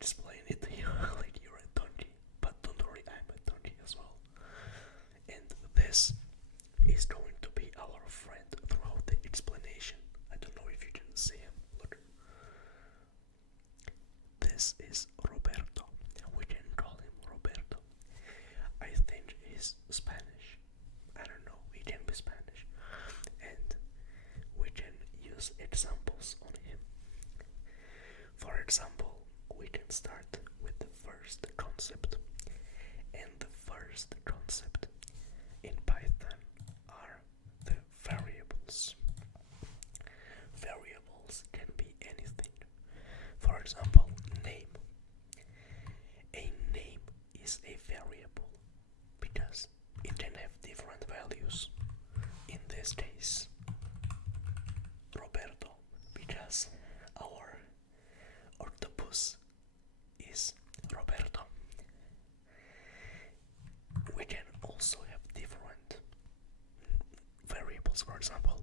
explain it to you like you're a donkey, but don't worry, I'm a donkey as well. And this is going to be our friend throughout the explanation. I don't know if you can see him. Look. This is Roberto. We can call him Roberto. I think he's Spanish. I don't know. He can be Spanish. And we can use examples on him. For example, we can start with the first concept. And the first concept in Python are the variables. Variables can be anything. For example, name. A name is a variable because it can have different values. In this case, Roberto, because our octopus is Roberto. We can also have different variables. For example,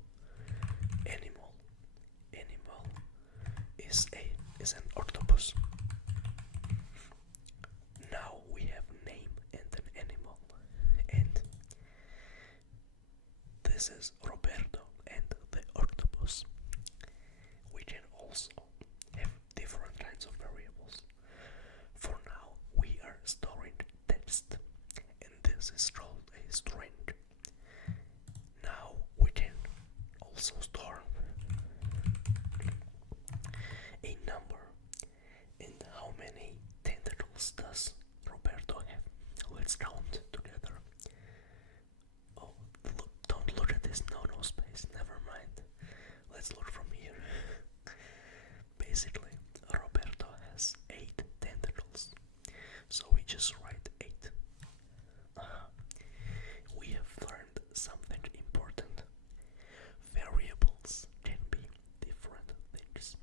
animal. Animal is an octopus. Now we have name and an animal, and this is Roberto and the octopus. We can also have different kinds of variables. For now, we are storing text, and this is called a string. Now we can also store a number. And how many tentacles does Roberto have? Let's count together. Oh, look, don't look at this no space, never mind. Let's look from here. Basically, Roberto has 8 tentacles, so we just write 8. We have learned something important. Variables can be different things.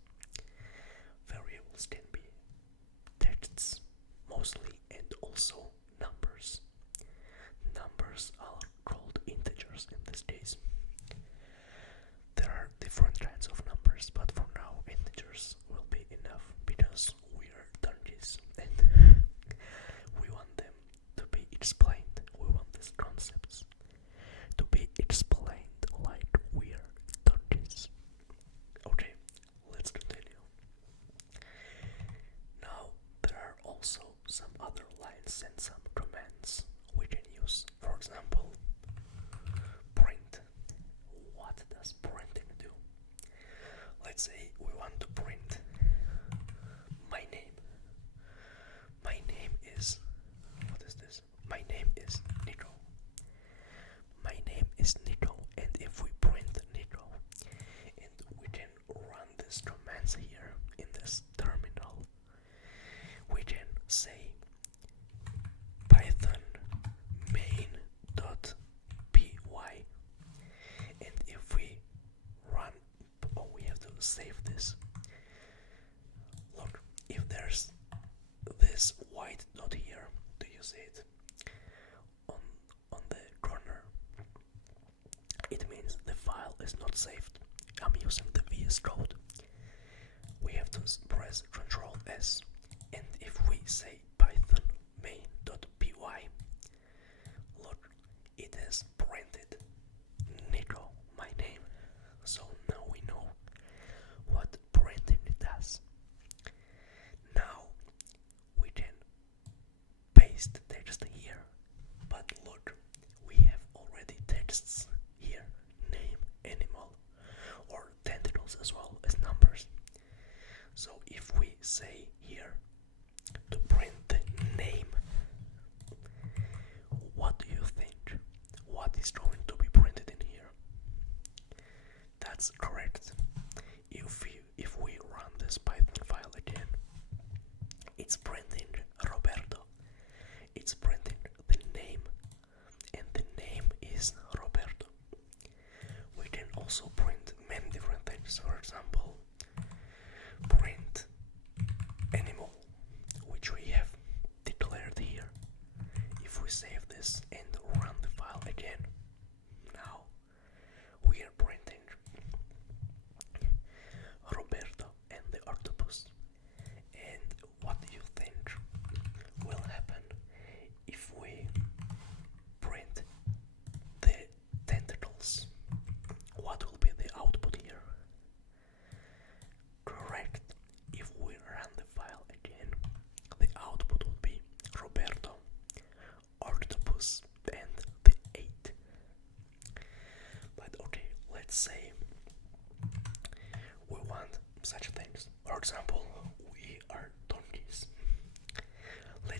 Variables can be texts mostly, and also numbers. Numbers are called integers in this case. There are different kinds of numbers, but for now integers will be enough because we are donkeys and we want them to be explained. We want these concepts to be explained like we are donkeys. Okay, let's continue. Now there are also some other lines and some commands we can use. For example, print. What does printing do? Let's say we want to print my name. My name is, what is this? My name is Nico. My name is Nico, and if we print Nico, and we can run these commands here in this terminal, we can say Python main.py, and if we run, oh, we have to save this. Look, if there's this white dot here, do you see it? On the corner, it means the file is not saved. I'm using the VS Code. We have to press Ctrl S, and if we say Python main.py, look, it has printed Nico, my name. So now we know what printing does. Now we can paste text here, but look, we have already texts here, name, animal, or tentacles as well as numbers. So if we say here to print the name, what do you think? What is going to be printed in here? That's correct. If we run this Python file again, it's printing Roberto. It's printing the name, and the name is Roberto. We can also print many different things. For example, print animal, which we have declared here. If we save this and run the file again, now we are printing Roberto and the octopus. And what do you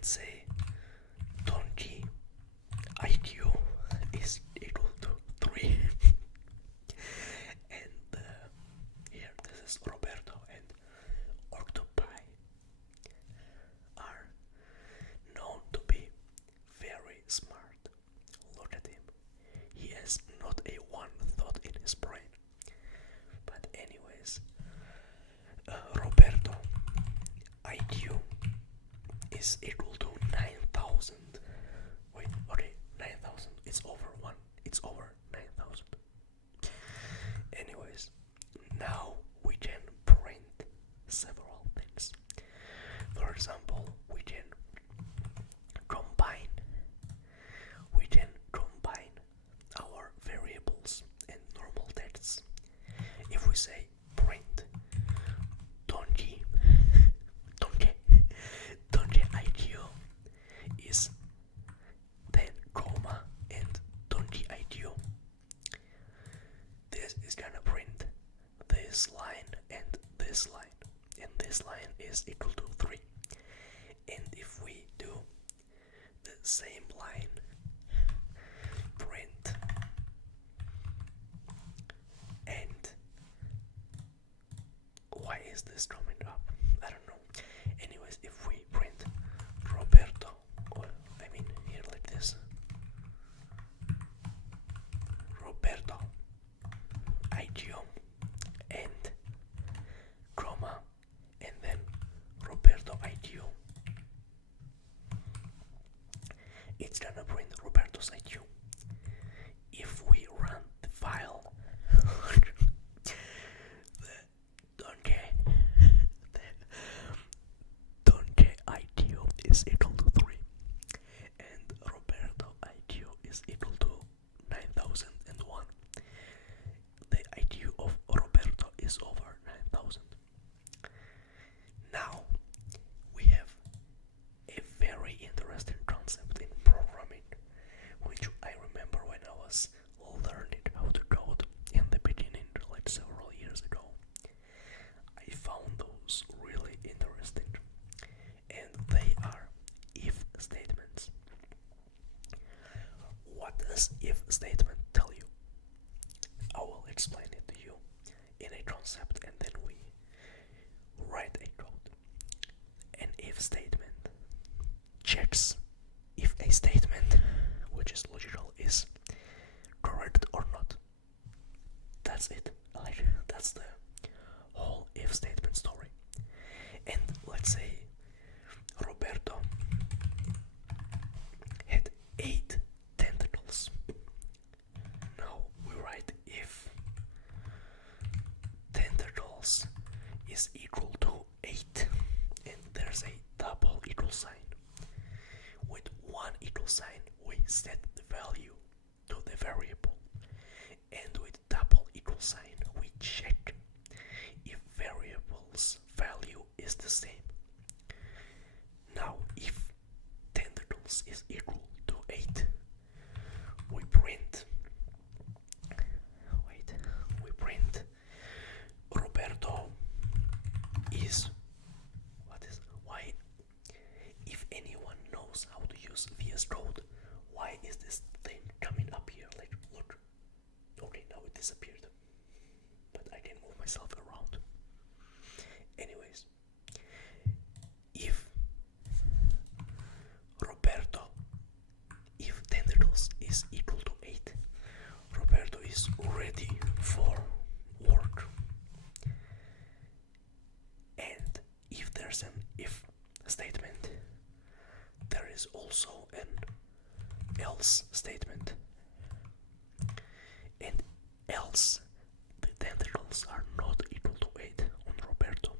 let's say donkey IQ is equal to 3. And here, this is Roberto, and octopi are known to be very smart. Look at him. He has not a one thought in his brain. But anyways, Roberto IQ is equal to 9,000. Wait, okay, 9,000. It's over 1. It's over 9,000. Anyways, now we can print several things. For example, we can combine our variables and normal texts. If we say print donkey IQ is then comma and donkey IQ, this is gonna print this line and this line, and this line is equal to 3. And if we do the same line, print and why is this coming up? I don't know. Anyways, if we print Roberto, or I mean here like this, Roberto IQ and comma and then Roberto IQ, it's gonna print Roberto's IQ. If we run the file, the donke IQ is equal to 3, and Roberto IQ is equal to 9,001. The IQ of Roberto is over 9,000. Now we have a very interesting concept in programming, which I remember when I was learning how to code in the beginning, like several years ago. I found those really interesting, and they are if statements. What does if statement tell you? I will explain it to you in a concept, and then we write a code. An if statement checks if a statement, which is logical, is correct or not. That's it. Like, that's the whole if statement story. And let's say Roberto had 8 tentacles. Now we write if tentacles is equal to 8, and there's a double equal sign. With one equal sign, we set the value to the variable, and with double equal sign, we check if variable's value is the same. Now, if tentacles is equal to 8, we print Roberto is why, if anyone knows how to use VS Code, why is this thing coming up here? Like, look, okay, now it disappeared, but I can move myself around. Anyways, if tentacles is equal to 8, Roberto is ready for work. And if there's an if statement, there is also an else statement. And else the tentacles are not equal to 8 on Roberto,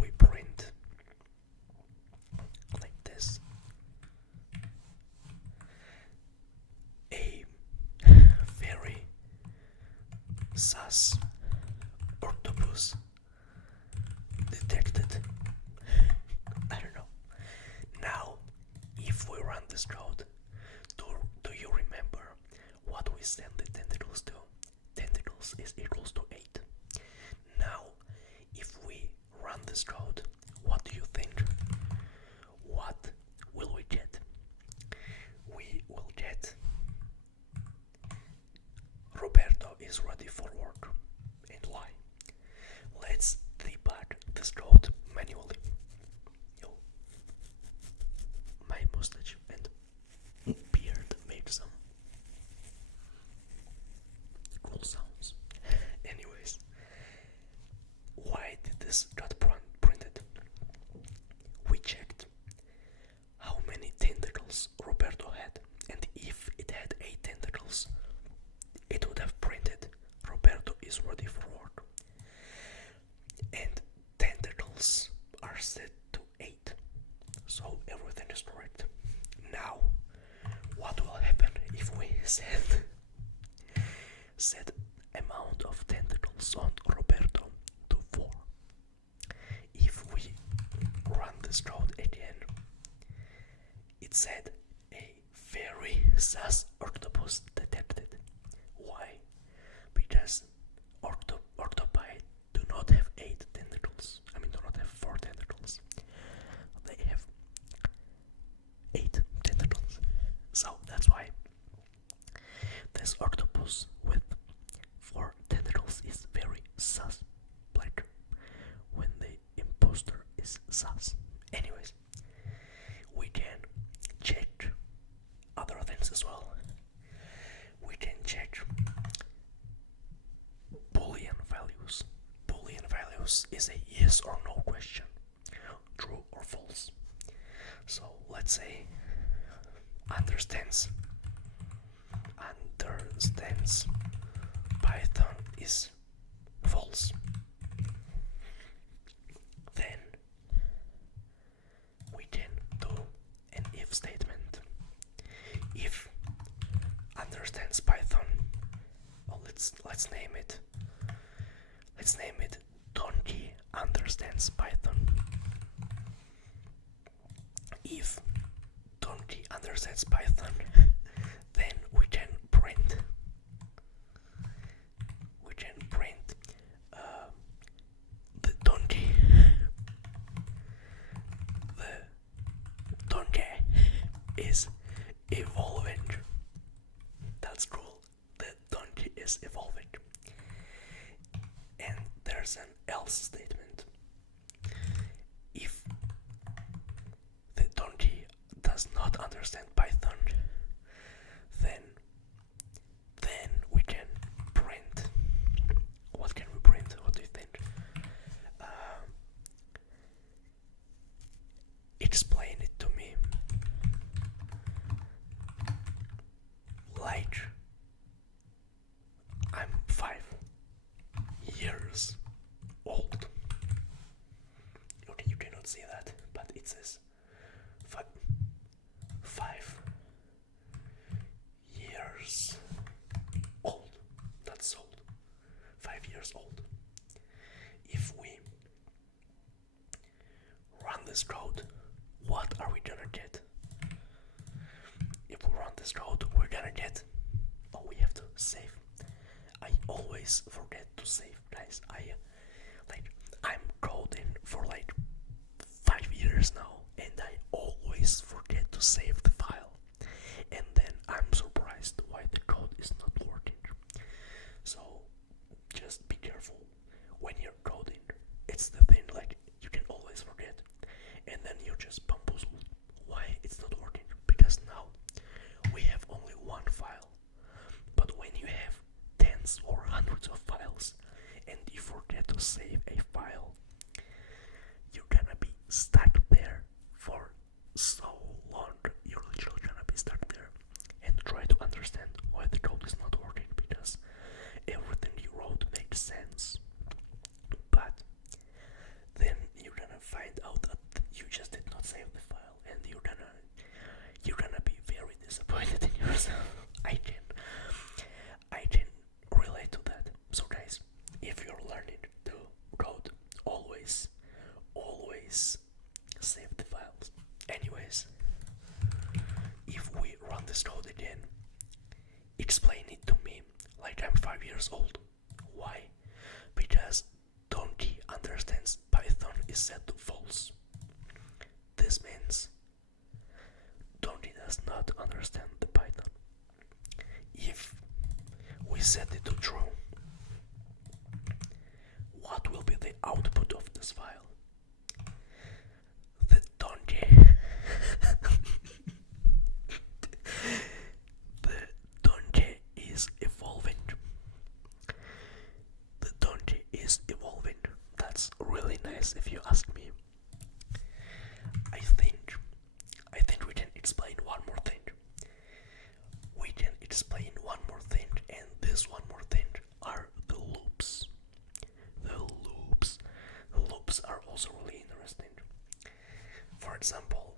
we print like this. A very sus octopus detected. I don't know. Now, if we run this code, do you remember what we send the tentacles to? Tentacles is equals to 8. Now, if we run this code, what do you think? What So everything is correct. Now, what will happen if we set amount of tentacles on Roberto to 4? If we run this code again, it said a very sus octopus detected. Why? Because octopi do not have 8 tentacles. I mean, do not have 4 tentacles. They have 8 tentacles. So that's why this octopus with 4 tentacles is very sus. Like when the imposter is sus. Anyways, we can check other things as well. We can check Boolean values. Boolean values is a yes or no question, true or false. So let's say understands Python is false. Then we can do an if statement. If understands Python, well, let's name it. Let's name it donkey understands Python. If donkey understands Python, then we can print the donkey. The donkey is evolving. That's cool. The donkey is evolving. And there's an else statement. If the donkey does not understand Python, then we can print. What can we print? What do you think? Explain it to me. Like, I'm 5 years old. Okay, you cannot see that, but it says 5 years old. That's old. 5 years old. If we run this code, what are we gonna get? If we run this code, we're gonna get. Oh, we have to save. I always forget to save, guys. I'm coding for like 5 years now, and I always forget to save the file. And then I'm surprised why the code is not working. So just be careful when you're coding. It's the thing, like, you can always forget, and then you're just bamboozled why it's not working. Because now we have only one file, but when you have tens or hundreds of files and you forget to save a file, you're gonna be stuck there for so long. You're literally gonna be stuck there and try to understand why the code is not working, because everything you wrote makes sense. But then you're gonna find out that you just did not save the file, and you're gonna be very disappointed in yourself. I can relate to that. So guys, if you're learning to code, always save the files. Anyways, if we run this code again, explain it to me like I'm 5 years old. Why? Because donkey understands Python is set to false. This means donkey does not understand the Python. If we set it to true, what will be the output of this file? The donkey the donkey is evolving. The donkey is evolving. That's really nice if you ask me. I think we can explain one more thing. And this one more thing are the loops. The loops are also really interesting. For example,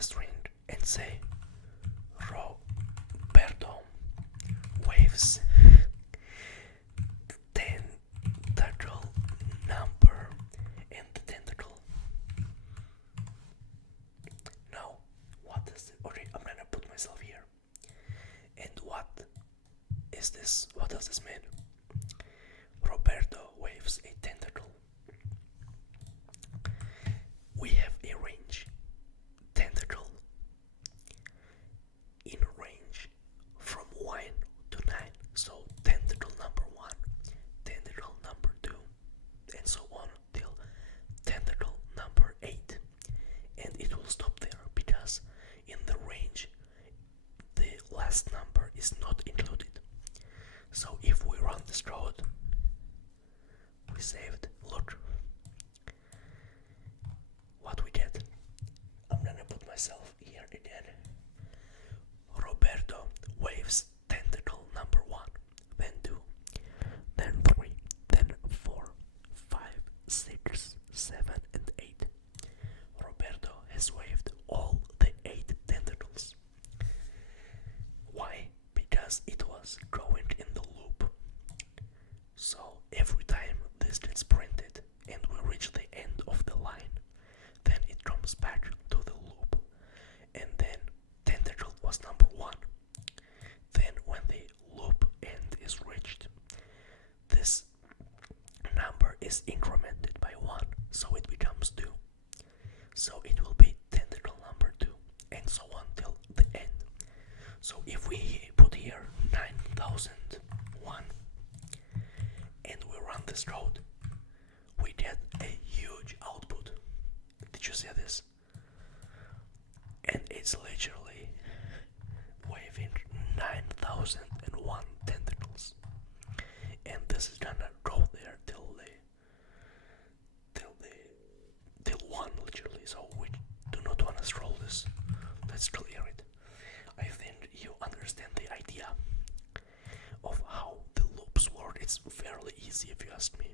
the string and say Roberto waves tentacle number and the tentacle. Now, what is it? Okay, I'm gonna put myself here. And what is this? What does this mean? Roberto waves a tentacle. We have a range. Tentacle in range from 1 to 9. So tentacle number 1, tentacle number 2, and so on till tentacle number 8. And it will stop there because in the range the last number is not included. So if we run this code, we saved. Look what we get. I'm gonna put myself here again. Roberto waves tentacle number 1, then 2, then 3, then 4, 5, 6, 7, and 8. Roberto has waved all the 8 tentacles. Why? Because it was going in the loop. So every time this gets printed and we reach the end of the line, then it comes back to the loop. And then tentacle was number 1. Then when the loop end is reached, this number is incremented by 1, so it becomes 2. So it will be tentacle number 2, and so on till the end. So if we put here 9001 and we run this code, we get a huge output. Did you see this? And it's literally waving 9001 tentacles. And this is gonna go there till 1 literally. So we do not wanna scroll this. Let's clear it. I think you understand the idea of how the loops work. It's fairly easy if you ask me.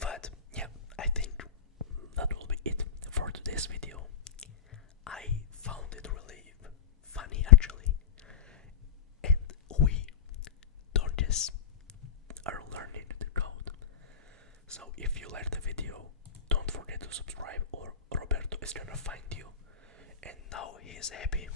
But yeah, I think that will be it for today's video. I found it really funny actually, and we donkeys are learning the code. So if you like the video, don't forget to subscribe or Roberto is gonna find you, and now he is happy.